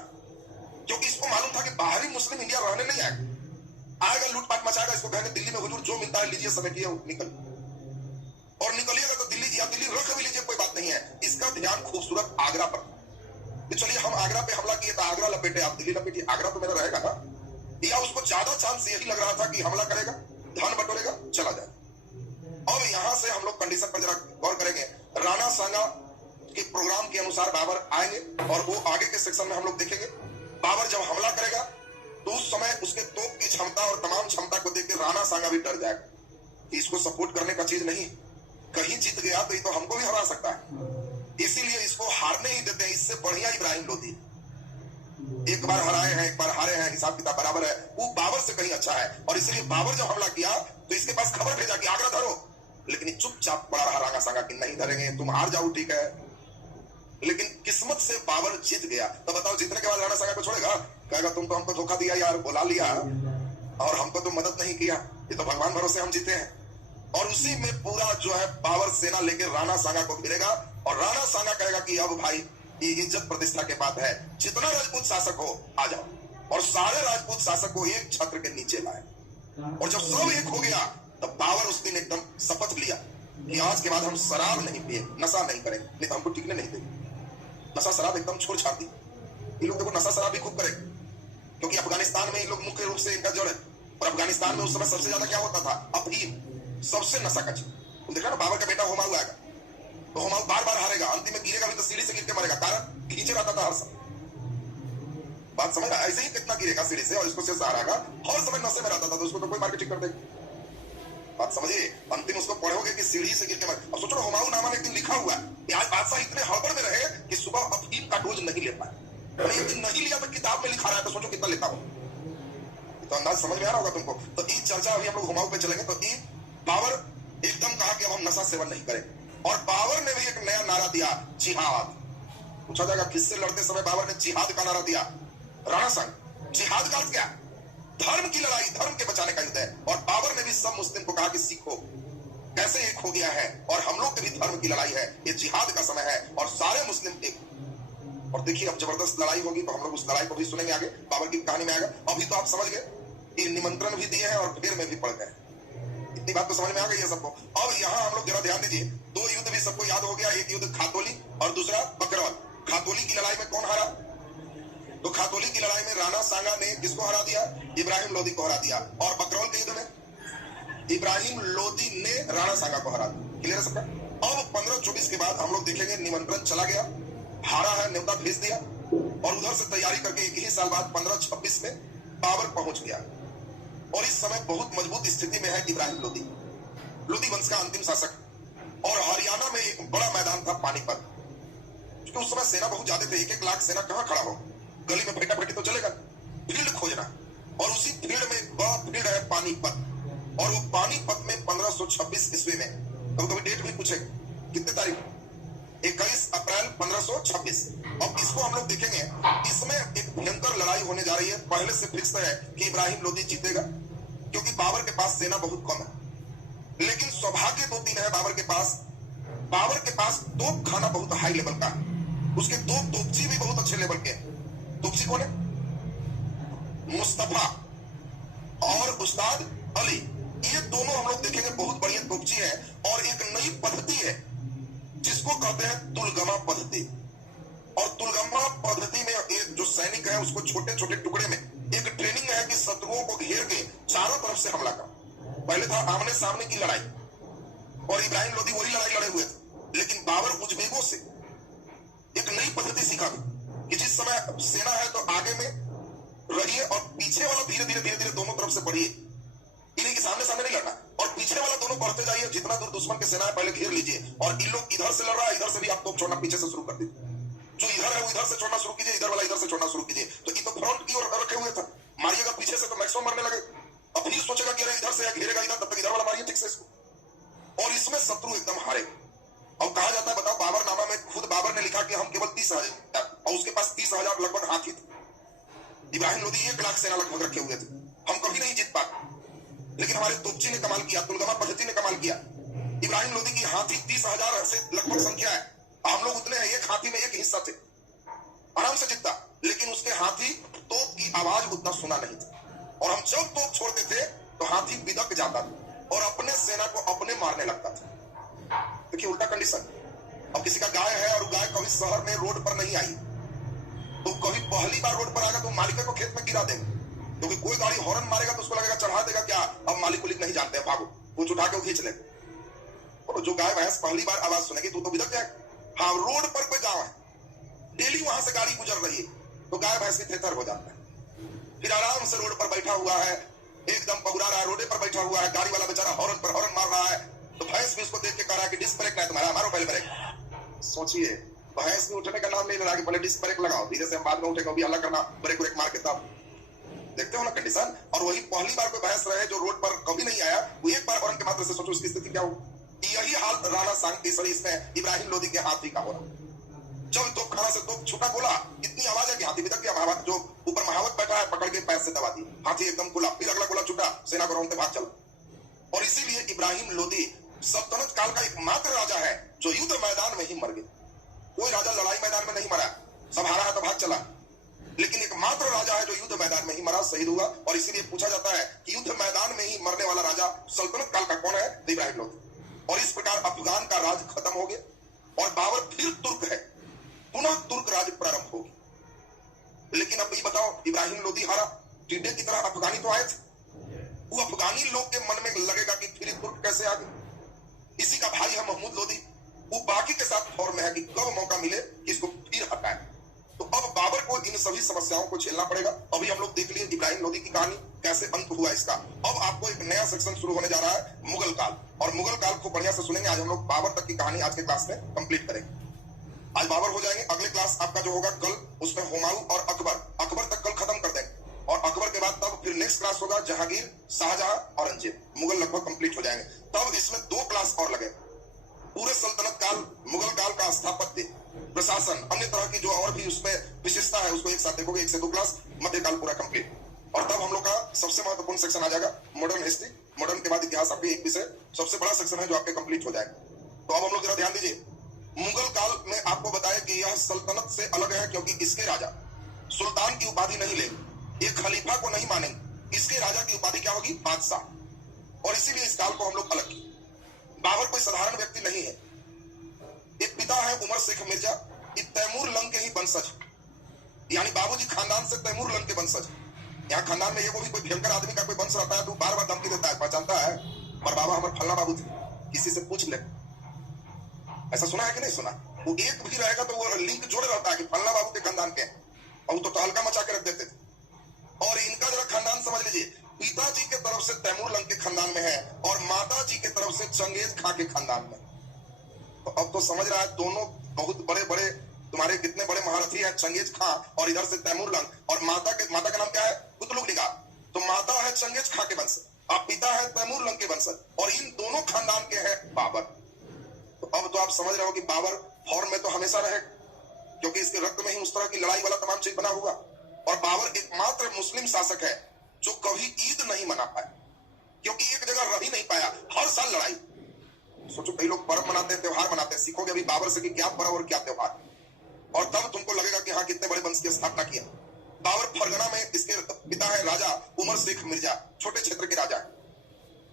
क्योंकि इसको मालूम था कि बाहरी मुस्लिम इंडिया रहने नहीं आएगा, लूटपाट मचाएगा, इसको कहेंगे दिल्ली में हुजूर जो मिलता है लीजिए, समेटिए, निकल, और निकलिएगा तो दिल्ली, या दिल्ली रख भी लीजिए, कोई बात नहीं है। इसका ध्यान खूबसूरत आगरा पर। तो चलिए हम आगरा पे हमला किए तो आगरा लपेटे, आप दिल्ली लपेटिए, आगरा तो मेरा रहेगा ना। या उसको ज्यादा चांस यही लग रहा था कि हमला करेगा, धन बटोरेगा, चला जाए। अब यहां से हम लोग कंडीशन पर जरा गौर करेंगे। राणा सांगा के प्रोग्राम के अनुसार बाबर आएंगे, और वो आगे के सेक्शन में हम लोग देखेंगे। बाबर जब हमला करेगा तो उस समय उसके तोप की क्षमता और तमाम क्षमता को देख के राणा सांगा भी डर जाएगा कि इसको सपोर्ट करने का चीज नहीं, कहीं जीत गया तो ये तो हमको भी हरा सकता है, इसीलिए इसको हारने ही देते हैं। इससे बढ़िया इब्राहिम लोदी, एक बार हराए हैं, एक बार हारे हैं, हिसाब किताब बराबर है, वो बाबर से कहीं अच्छा है। और इसलिए बाबर जब हमला किया तो इसके पास खबर भेजा कि आगरा धरो, लेकिन चुपचाप पड़ा रहा राणा सांगा कि नहीं धरेंगे, तुम हार जाओ ठीक है। लेकिन किस्मत से बाबर जीत गया। तो बताओ जीतने के बाद राणा सांगा को छोड़ेगा? कहेगा तुम तो हमको धोखा दिया यार, बुला लिया और हमको तो मदद नहीं किया, ये तो भगवान भरोसे हम जीते हैं। और उसी में पूरा जो है बाबर सेना लेकर राणा सांगा को गिरेगा, और राणा सांगा कहेगा कि अब भाई ये इज्जत प्रतिष्ठा के बात है, जितना राजपूत शासक हो आ जाओ, और सारे राजपूत शासक को एक छत्र के नीचे लाए। और जब सब एक हो गया तब बाबर उस दिन एकदम शपथ लिया कि आज के बाद हम शराब नहीं पिए, नशा नहीं करेंगे, नहीं तो हमको टिकने नहीं देंगे। नशा शराब एकदम छोड़ छाड़ दी। ये लोग देखो नशा शराब भी खूब करेंगे, क्योंकि अफगानिस्तान में ये लोग मुख्य रूप से इनका जड़ है, और अफगानिस्तान में उस समय सबसे ज्यादा क्या होता था? अफीम, सबसे नशा का चीज। देखा ना बाबर का बेटा हुमायूं आएगा, तो हुमायूं बार बार हारेगा, अंतिम में गिरेगा भी तो सीढ़ी से गिर के मरेगा, कारण खींचे रहता था हर समय। बात समझ रहा? ऐसे ही कितना गिरेगा सीढ़ी से, और इसको से हारेगा, हर समय नशे में रहता था, तो उसको तो कोई मार्केटिंग कर देगा। बात समझिए, अंतिम उसको पढ़ोगे कि सीढ़ी से गिर के मरे। अब सोचो हुमायूं नामा में एक दिन लिखा हुआ है, आज बादशाह इतने हड़बड़ में रहे कि सुबह अफीम का डोज नहीं ले पाए, एक दिन नहीं लिया तो किताब में लिखा रहा है, तो सोचो कितना लेता हूं। तो अंदाज समझ में आ रहा होगा तुमको। तो ये चर्चा अभी हम लोग हुमायूं पे चलेंगे। तो ये बाबर एकदम कहा कि अब हम नशा सेवन नहीं करें, और बाबर ने भी एक नया नारा दिया, जिहाद। पूछा जाएगा किससे लड़ते समय बाबर ने जिहाद का नारा दिया? राणा सांगा। जिहाद का अर्थ क्या? धर्म की लड़ाई, धर्म के बचाने का युद्ध है। और बाबर ने भी सब मुस्लिम को कहा कि सीखो कैसे एक हो गया है, और हम लोग के भी धर्म की लड़ाई है, ये जिहाद का समय है, और सारे मुस्लिम एक। और देखिए अब जबरदस्त लड़ाई होगी, तो हम लोग उस लड़ाई को भी सुनेंगे आगे, बाबर की कहानी में आएगा। अभी तो आप समझ गए, ये निमंत्रण भी दिए हैं और फेर में भी पड़ गए। इतनी बात तो समझ में आ गई है सबको। अब यहाँ हम लोग जरा ध्यान दीजिए, दो युद्ध भी सबको याद हो गया, एक युद्ध खातोली और दूसरा बकरौल। खातोली की लड़ाई में कौन हारा? तो खातोली की लड़ाई में राणा सांगा ने किसको हरा दिया? इब्राहिम लोदी को हरा दिया। और बकरौल के युद्ध में इब्राहिम लोदी ने राणा सांगा को हरा दिया। क्लियर है सबका? अब 1524 के बाद हम लोग देखेंगे निमंत्रण चला गया, हारा है, न्योता भेज दिया, और उधर से तैयारी करके एक ही साल बाद 1526 में बाबर पहुंच गया। और इस समय बहुत मजबूत स्थिति में है इब्राहिम लोदी, लोदी वंश का अंतिम शासक। और हरियाणा में एक बड़ा मैदान था पानीपत, क्योंकि उस समय सेना बहुत ज्यादा थे, 1-1 लाख सेना कहां खड़ा हो, गली में फेटा फेटी तो चलेगा, फील्ड खोजना। और उसी फील्ड में एक बड़ा फील्ड है पानीपत, और वो पानीपत में 1526 ईस्वी में, तो कभी डेट भी पूछे कितने तारीख, 21 अप्रैल 1526। अब इसको हम लोग देखेंगे, इसमें एक भयंकर लड़ाई होने जा रही है। पहले से फिक्स है कि इब्राहिम लोदी जीतेगा, क्योंकि बाबर के पास सेना बहुत कम है। लेकिन सौभाग्य 2-3 है बाबर के पास। बाबर के पास तोप खाना बहुत हाई लेवल का है, उसके दो तोपची भी बहुत अच्छे लेवल के हैं। तोपची कौन है? मुस्तफा और उस्ताद अली, ये दोनों हम लोग देखेंगे बहुत बढ़िया तोपची है। और एक नई पद्धति है जिसको कहते हैं तुलगमा पद्धति। और तुलगमा पद्धति में एक जो सैनिक है उसको छोटे छोटे टुकड़े में एक ट्रेनिंग है कि शत्रुओं को घेर के चारों तरफ से हमला कर। पहले था आमने सामने की लड़ाई, और इब्राहिम लोदी वही लड़ाई लड़े हुए थे। लेकिन बाबर उजबेकों से एक नई पद्धति सीखा कि जिस समय सेना है तो आगे में रहिए और पीछे वाला धीरे धीरे दोनों तरफ से बढ़िए, इन्हीं के सामने सामने नहीं लड़ना, और पीछे वाला दोनों बढ़ते जाइए, जितना दूर दुश्मन की सेना है पहले घेर लीजिए। और इन लोग इधर से लड़ रहा है, इधर से भी आप तोप छोड़ना पीछे से शुरू कर दीजिए, जो इधर है वो इधर से छोड़ना शुरू कीजिए, इधर वाला इधर से छोड़ना शुरू कीजिए। तो ये तो फ्रंट की ओर रखे हुए था, मारिएगा पीछे से तो मैक्सिमम मरने लगे। अब फिर सोचेगा कि अरे इधर से घेरेगा इधर, तब तक इधर वाला मारिए ठीक से इसको, और इसमें शत्रु एकदम हारे। अब कहा जाता है, बताओ, बाबर नामा में खुद बाबर ने लिखा कि हम केवल 30,000, और उसके पास 30,000 लगभग हाथी थे। इब्राहिम लोदी 1 लाख सेना लगभग रखे हुए थे। हम कभी नहीं जीत पाते, लेकिन हमारे तोपची ने कमाल किया, तुलगमा पद्धति ने कमाल किया। इब्राहिम लोदी की हाथी 30,000 से लगभग संख्या है, हम लोग उतने हैं, एक हाथी में एक हिस्सा थे, आराम से जीतता। लेकिन उसके हाथी तोप की आवाज उतना सुना नहीं था, और हम जब तोप छोड़ते थे तो हाथी बिदक जाता था और अपने सेना को अपने मारने लगता था। देखिए उल्टा कंडीशन। अब किसी का गाय है और गाय कभी शहर में रोड पर नहीं आई, तो कभी पहली बार रोड पर आएगा तो मालिक को खेत में गिरा देगा, क्योंकि कोई गाड़ी हॉर्न मारेगा तो उसको लगेगा चढ़ा देगा क्या, अब मालिक को नहीं जानते हैं, भागो, कुछ उठा के वो खींच लेगा। और जो गाय भैंस पहली बार आवाज सुनेगी तो बिदक जाएगा। हाँ, रोड पर कोई गाँव है, डेली वहां से गाड़ी गुजर रही है, तो गाय भैंस भी थेथर हो जाता है। फिर आराम से रोड पर बैठा हुआ है, एकदम पगुरा रहा है, रोडे पर बैठा हुआ है, गाड़ी वाला बेचारा हॉर्न पर हॉर्न मार रहा है, तो भैंस भी उसको देख के कह रहा है कि डिस्क ब्रेक नहीं तुम्हारा, मारो पहले ब्रेक। सोचिए, भैंस में उठने का नाम नहीं ले रहा कि पहले डिस्क ब्रेक लगाओ, धीरे से हम बाद में उठेगा, भी हल्ला करना, ब्रेक ब्रेक मार के तब। देखते हो ना कंडीशन। और वही पहली बार कोई भैंस रहे जो रोड पर कभी नहीं आया, वो एक बार हॉर्न के मात्र से सोचो उसकी स्थिति क्या हो। यही हाल राणा सांग इसमें इब्राहिम लोदी के हाथी का हो रहा। जब तोप खाना से तोप छुटा बोला, इतनी आवाज है कि हाथी बिदक गया। महावत जो ऊपर महावत बैठा है पकड़ के पैर से दबा दी, हाथी एकदम खुला, फिर अगला गोला छुटा, सेना को रोनते भाग चला। और इसीलिए इब्राहिम लोदी सल्तनत काल का एकमात्र राजा है जो युद्ध मैदान में ही मर गया। कोई राजा लड़ाई मैदान में नहीं मरा, सब हारा है तो भाग चला, लेकिन एकमात्र राजा है जो युद्ध मैदान में ही मरा, शहीद हुआ। और इसीलिए पूछा जाता है कि युद्ध मैदान में ही मरने वाला राजा सल्तनत काल का कौन है? इब्राहिम लोदी। और इस प्रकार अफगान का राज खत्म हो गया और बाबर फिर तुर्क है, पुनः तुर्क राज प्रारंभ होगी। लेकिन अब ये बताओ, इब्राहिम लोदी हारा, टिड्डे की तरह अफगानी तो आए थे, वो अफगानी लोग के मन में लगेगा कि फिर तुर्क कैसे आ गए। इसी का भाई है महमूद लोदी, वो बाकी के साथ फौर में है कि कब मौका मिले कि इसको फिर हटाए। तो अब बाबर को इन सभी समस्याओं को झेलना पड़ेगा। अभी हम लोग देख लिए इब्राहिम लोदी की कहानी कैसे अंत हुआ इसका। अब आपको एक नया सेक्शन शुरू होने जा रहा है, मुगल काल। और मुगल काल को बढ़िया से सुनेंगे। आज हम लोग बाबर तक की कहानी आज के क्लास में कंप्लीट करेंगे। आज बाबर हो जाएंगे, अगले क्लास आपका जो होगा कल, उसमें हुमायूं और अकबर तक कल खत्म कर देंगे। और अकबर के बाद तब फिर नेक्स्ट क्लास होगा जहांगीर, शाहजहां, औरंगजेब। मुगल लगभग कंप्लीट हो जाएंगे। तब इसमें 2 क्लास और लगे। पूरे सल्तनत काल, मुगल काल का स्थापत्य, प्रशासन, अन्य तरह की जो और भी उसमें विशेषता है उसको एक साथ देखोगे। 1 से 2 क्लास, मध्यकाल पूरा कंप्लीट। और तब हम लोग का सबसे महत्वपूर्ण सेक्शन आ जाएगा मॉडर्न हिस्ट्री। मॉडर्न के बाद इतिहास, आपके एक विषय सबसे बड़ा सेक्शन है जो आपके कंप्लीट हो जाएगा। तो अब हम लोग जरा ध्यान दीजिए। मुगल काल में आपको बताया कि यह सल्तनत से अलग है, क्योंकि इसके राजा सुल्तान की उपाधि नहीं लेंगे, एक खलीफा को नहीं मानेंगे। इसके राजा की उपाधि क्या होगी? बादशाह। और इसीलिए इस काल को हम लोग अलग किए। बाबर कोई साधारण व्यक्ति नहीं है। एक पिता है उमर शेख मिर्जा, तैमूर लंग के ही वंशज, यानी बाबूजी खानदान से तैमूर लंग के वंशज। यहाँ खानदान में ये भी कोई भयंकर आदमी का कोई वंश रहता है तो बार बार धमकी देता है, पहचानता है पर बाबा हमारे फल्ला बाबू थे, किसी से पूछ ले। ऐसा सुना है कि नहीं सुना? वो एक भी रहेगा तो वो लिंक जोड़े रहता है कि फल्ला बाबू के खानदान के, और तो हल्का मचा के रख देते थे। और इनका जरा खानदान समझ लीजिए, पिताजी के तरफ से तैमूर लंग के खानदान में है और माता जी के तरफ से चंगेज खां के खानदान में। तो अब तो समझ रहा है दोनों बहुत बड़े बड़े तुम्हारे कितने बड़े महारथी हैं, चंगेज खां और इधर से तैमूर लंग, और माता का नाम क्या है? कुतलुग निगार। तो माता है चंगेज खां के वंश और पिता है तैमूर लंग के वंश, और इन दोनों खानदान के हैं बाबर। तो अब तो आप समझ रहे हो कि बाबर फॉर्म में तो हमेशा रहे, क्योंकि इसके रक्त में ही उस तरह की लड़ाई वाला तमाम चीज बना हुआ। और बाबर एकमात्र मुस्लिम शासक है जो कभी ईद नहीं मना पाया, क्योंकि एक जगह रह ही नहीं पाया, हर साल लड़ाई। सोचो कई लोग पर्व मनाते हैं, त्योहार मनाते हैं, सीखोगे अभी बाबर से कि क्या पर्व और क्या त्योहार, और तब तुमको लगेगा कि हाँ कितने बड़े वंश की स्थापना किया। बाबर फरगना में, इसके पिता है राजा उमर शेख मिर्जा, छोटे क्षेत्र के राजा है,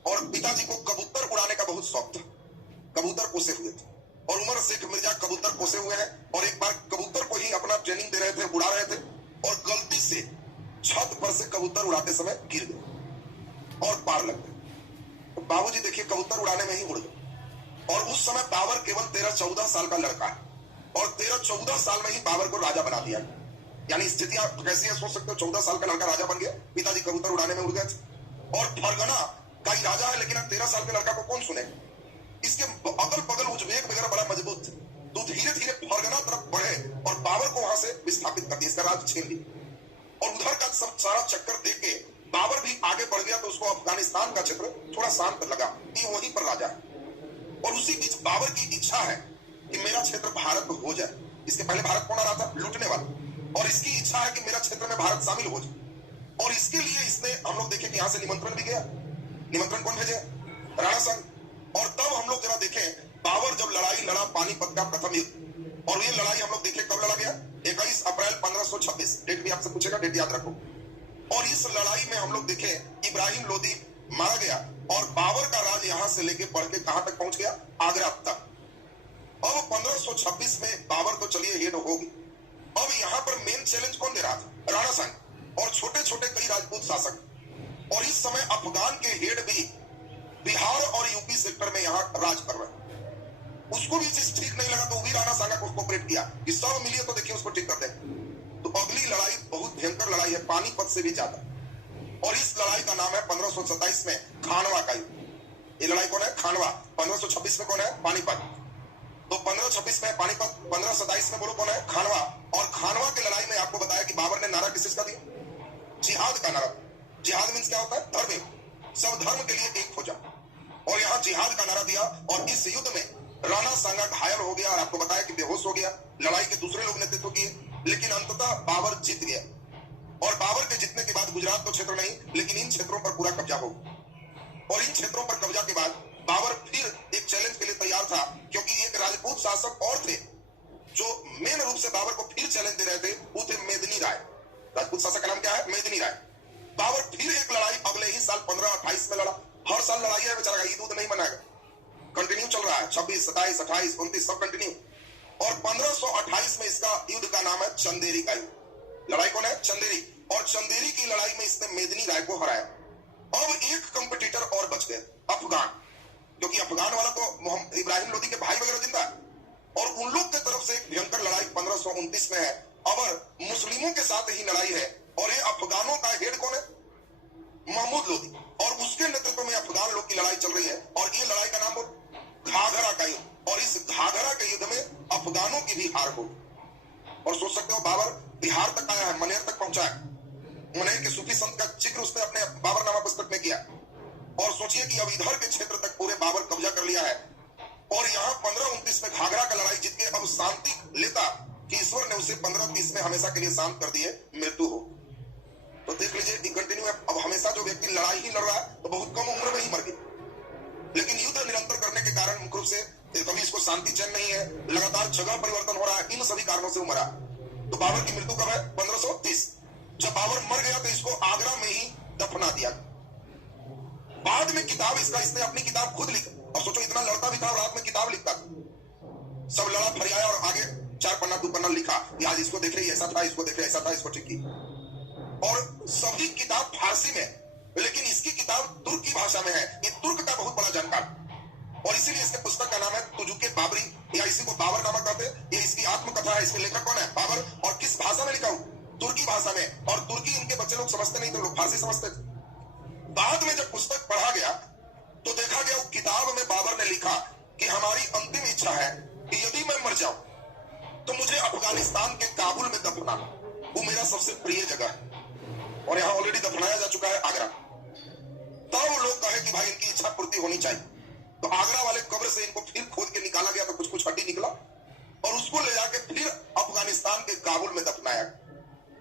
और पिताजी को कबूतर उड़ाने का बहुत शौक था, कबूतर पोसे हुए थे, और उमर शेख मिर्जा कबूतर पोसे हुए हैं। और एक बार कबूतर को ही अपना ट्रेनिंग दे रहे थे, उड़ा रहे थे, और गलती से छत पर से कबूतर उड़ाते समय गिर गए और पार लग गए। तो बाबूजी देखिए कबूतर उड़ाने में ही उड़ गए, और उस समय बाबर केवल 13-14 साल का लड़का है, और 13-14 साल में ही बाबर को राजा बना दिया। यानी स्थितियां कैसी है सोच सकते हो, 14 साल का लड़का राजा बन गया, पिताजी कबूतर उड़ाने में उड़ गए थे। और फरगना का ही राजा है, लेकिन 13 साल के लड़का को कौन सुने? इसके अगल बगल उज्बेक वगैरह बड़ा मजबूत थे, तो धीरे धीरे फरगना तरफ बढ़े और बाबर को वहां से विस्थापित कर दिया, इसका राज छीन लिया। और उधर का सब सारा चक्कर देख के बाबर भी आगे बढ़ गया, तो उसको अफगानिस्तान का क्षेत्र थोड़ा शांत लगा कि वहीं पर राजा है। और उसी बीच बाबर की इच्छा है कि मेरा क्षेत्र भारत हो जाए। इसके पहले भारत कौन आ रहा था? लूटने वाला। और इसकी इच्छा है कि मेरा क्षेत्र में भारत शामिल हो जाए, और इसके लिए इसने, हम लोग देखें कि यहाँ से निमंत्रण भी गया। निमंत्रण कौन भेजे? राणा संघ। और तब हम लोग जरा देखें बाबर जब लड़ाई लड़ा पानीपत का प्रथम युद्ध, और ये लड़ाई हम लोग देखें कब लड़ा गया? 21 अप्रैल 1526। डेट भी आपसे पूछेगा, डेट याद रखो। और इस लड़ाई में हम लोग देखें इब्राहिम लोदी मारा गया, और बाबर का राज यहां से लेके बढ़ के कहां तक पहुंच गया? आगरा तक। अब 1526 में बाबर तो चलिए हेड होगी। अब यहाँ पर मेन चैलेंज कौन दे रहा था? राणा संघ और छोटे छोटे कई राजपूत शासक। और इस समय अफगान के हेड भी बिहार और यूपी सेक्टर में यहाँ राज कर रहे हैं। उसको भी चीज ठीक नहीं लगा, तो भी राणा सांगा को कोऑपरेट किया कि सब मिलिए तो देखिए उसको ठीक कर दे। तो अगली लड़ाई बहुत भयंकर लड़ाई है, पानीपत से भी ज्यादा, और इस लड़ाई का नाम है 1527 में खानवा का युद्ध। ये लड़ाई कौन है? खानवा। 1526 में कौन है? पानीपत। तो 1526 में पानीपत, 1527 में बोलो कौन है? खानवा। और खानवा की लड़ाई में आपको बताया कि बाबर ने नारा किस चीज का दिया? जिहाद का नारा। जिहाद मीन्स क्या होता है? धर्म। सब धर्म के लिए एक हो जाओ, और यहाँ जिहाद का नारा दिया। और इस युद्ध में राणा सांगा घायल हो गया, और आपको बताया कि बेहोश हो गया। लड़ाई के दूसरे लोग नेतृत्व किए, लेकिन अंततः बाबर जीत गया। और बाबर के जीतने के बाद गुजरात तो क्षेत्र नहीं, लेकिन इन क्षेत्रों पर पूरा कब्जा हो। और इन क्षेत्रों पर कब्जा के बाद बाबर फिर एक चैलेंज के लिए तैयार था, क्योंकि एक राजपूत शासक और थे जो मेन रूप से बाबर को फिर चैलेंज दे रहे थे, वो थे मेदिनी राय। राजपूत शासक का नाम क्या है? मेदिनी राय। बाबर फिर एक लड़ाई अगले ही साल 1528 में लड़ा। हर साल लड़ाई है बेचारा, ईद उद नहीं मनाएगा, कंटिन्यू चल रहा है। 26, 27, 28, 29 सब कंटिन्यू। और 1528 में इसका युद्ध का नाम है चंदेरी का युद्ध। लड़ाई कौन है? चंदेरी। और चंदेरी की लड़ाई में इसने मेदिनी राय को हराया। अब एक कंपटीटर और बच गए, अफगान, क्योंकि अफगान वाला तो इब्राहिम लोदी के भाई वगैरह जिंदा है। और उन लोग की तरफ से एक भयंकर लड़ाई 1529 में है, और मुस्लिमों के साथ ही लड़ाई है। और ये अफगानों का हेड कौन है? महमूद लोदी। और उसके नेतृत्व में अफगान लोग की लड़ाई चल रही है, और ये लड़ाई का नाम घाघरा का युद्ध। और इस घाघरा के युद्ध में अफगानों की भी हार हो। और सोच सकते हो बाबर बिहार तक आया है, मनेर तक पहुंचा है। मनेर के सूफी संत का जिक्र उसने अपने बाबरनामा पुस्तक में किया। और सोचिए कि अब इधर के क्षेत्र तक पूरे बाबर कब्जा कर लिया है। और यहाँ 1529 में घाघरा का लड़ाई जीत के अब शांति लेता कि ईश्वर ने उसे 1530 में हमेशा के लिए शांत कर दिए, मृत्यु हो। तो देख लीजिए कंटिन्यू। अब हमेशा जो व्यक्ति लड़ाई ही लड़ रहा है तो बहुत कम उम्र में ही मर गया, लेकिन युद्ध निरंतर करने के कारण मुख्य रूप से कभी इसको शांति चैन नहीं है, लगातार जगह परिवर्तन हो रहा है, इन सभी कारणों से वो मरा। तो बाबर की मृत्यु कब है? 1530। जब बाबर मर गया तो इसको आगरा में ही दफना दिया। बाद में किताब इसने अपनी किताब खुद लिखी, और सोचो इतना लड़ता भी था और रात में किताब लिखता था, सब लड़ा फरियाया और आगे 4 पन्ना 2 पन्ना लिखा, आज इसको देख रही ऐसा था, इसको देख रही ऐसा था, इसको ठीक की। और सभी किताब फारसी में, लेकिन इसकी किताब तुर्की भाषा में है। ये तुर्क का बहुत बड़ा जानकार, और इसीलिए इसके पुस्तक का नाम है तुजुके बाबरी, या इसी को बाबर नामक कहते हैं। ये इसकी आत्मकथा है। इसके लेखक कौन है? बाबर। और किस भाषा में लिखा हूं? तुर्की भाषा में। और तुर्की इनके बच्चे लोग समझते नहीं थे, लोग फारसी समझते थे। बाद में जब पुस्तक पढ़ा गया तो देखा गया वो किताब में बाबर ने लिखा कि हमारी अंतिम इच्छा है कि यदि मैं मर जाऊं तो मुझे अफगानिस्तान के काबुल में दफनाना, वो मेरा सबसे प्रिय जगह है, और यहाँ ऑलरेडी दफनाया जा चुका है आगरा। तब वो लोग कहे कि भाई इनकी इच्छा पूर्ति होनी चाहिए। तो आगरा वाले कब्र से इनको फिर खोद के निकाला गया, तो कुछ कुछ हड्डी निकला, और उसको ले जाके फिर अफगानिस्तान के काबुल में दफनाया।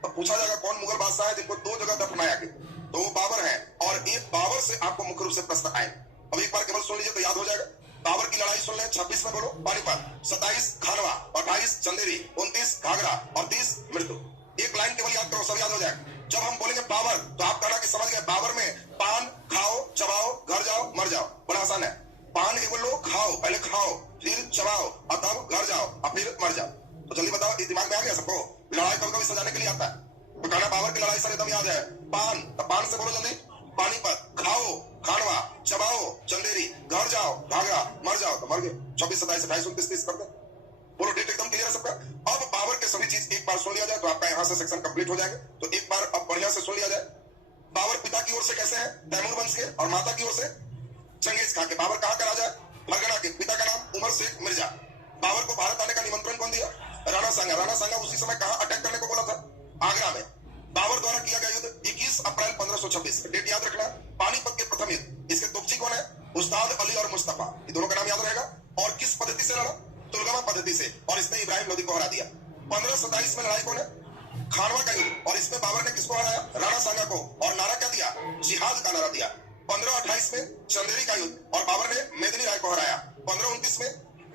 तो पूछा जाएगा कौन मुगल बादशाह है जिनको 2 जगह दफनाया गया, तो वो बाबर है। और एक बाबर से आपको मुख्य रूप से प्रश्न आए, अब एक बार केवल सुन लीजिए तो याद हो जाएगा। बाबर की लड़ाई सुन लें। 26 में बोलो पानीपत, 27 खानवा, 28 चंदेरी, 29 घाघरा और 30 मृत्यु। एक लाइन केवल याद करो, सब याद हो जाएगा। जब हम बोलेंगे बाबर तो आप कहना कि समझ गए, बाबर में पान खाओ, चबाओ, घर जाओ, मर जाओ। बड़ा आसान है। पान एक बोलो, खाओ, पहले खाओ, फिर चबाओ, और तब घर जाओ, और फिर मर जाओ। तो जल्दी बताओ, ये दिमाग में आ गया सबको? लड़ाई कभी कभी सजाने के लिए आता है। तो कहना बाबर की लड़ाई सर एकदम याद है। पान, तो पान से बोलो जल्दी, पानीपत, खाओ, खानवा, चबाओ, चंदेरी, घर जाओ, घाघरा, मर जाओ, तो मर गए। 26, 27, 28, 29, 30 करते। बोलो, डेट एकदम क्लियर है सबका? अब बाबर के सभी चीज एक बार सुन लिया जाए तो आपका यहाँ से सेक्शन कंप्लीट हो जाएगा। तो एक बार अब बढ़िया से सुन लिया जाए। बाबर पिता की ओर से कैसे है? तैमूर वंश के, और माता की ओर से चंगेज खां के। बाबर कहाँ का राजा है? फरगना के। पिता का नाम उमर शेख मिर्जा। बाबर को भारत आने का निमंत्रण कौन दिया? राणा सांगा। राणा सांगा उसी समय कहाँ अटैक करने को बोला था? आगरा में। बाबर द्वारा किया गया युद्ध 21 अप्रैल 1526। डेट याद रखना। पानीपत के प्रथम युद्ध। इसके तोपची कौन है? उस्ताद अली और मुस्तफा। ये दोनों का नाम याद रहेगा। और किस पद्धति से लड़ा? तुलगमा पद्धति से, और इसने इब्राहिम लोदी को हरा दिया। 1527 में लड़ाई कौन है? खानवा का युद्ध, और इसमें बाबर ने किसको हराया? राणा सांगा को। और नारा क्या दिया? जिहाद का नारा दिया। 1528 में चंदेरी का युद्ध, और बाबर ने मेदिनी राय को हराया। 1529 में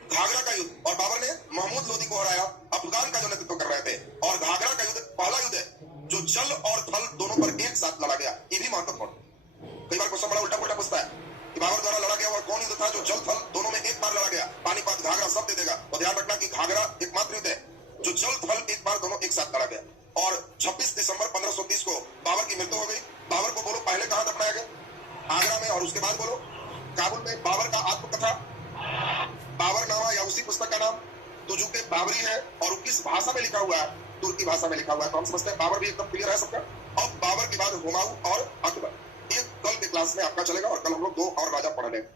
घाघरा का युद्ध, और बाबर ने महमूद लोदी को हराया, अफगान का जो नेतृत्व कर रहे थे। और घाघरा का युद्ध पहला युद्ध है जो जल और थल दोनों पर एक साथ लड़ा गया। ये भी महत्वपूर्ण। कई बार क्वेश्चन बड़ा उल्टा पुल्टा पूछता है कि बाबर द्वारा लड़ा गया और कौन युद्ध था जो जल थल दोनों में एक बार लड़ा गया? पानीपत, घाघरा सब दे देगा। तो ध्यान रखना कि घाघरा एकमात्र युद्ध है जो जल थल एक बार दोनों एक साथ लड़ा गया। और 26 दिसंबर 1530 को बाबर की मृत्यु हो गई। बाबर को बोलो पहले कहां दफनाया गया? आगरा में। और उसके बाद बोलो काबुल में। बाबर का आत्मकथा बाबरनामा या उसी पुस्तक का नाम तुजुके बाबरी है, और किस भाषा में लिखा हुआ है? तुर्की भाषा में लिखा हुआ है। तो हम समझते हैं बाबर भी एकदम क्लियर है सबका। अब बाबर के बाद हुमायूं और अकबर। एक कल के क्लास में आपका चलेगा, और कल हम लोग 2 और राजा पढ़ लेंगे।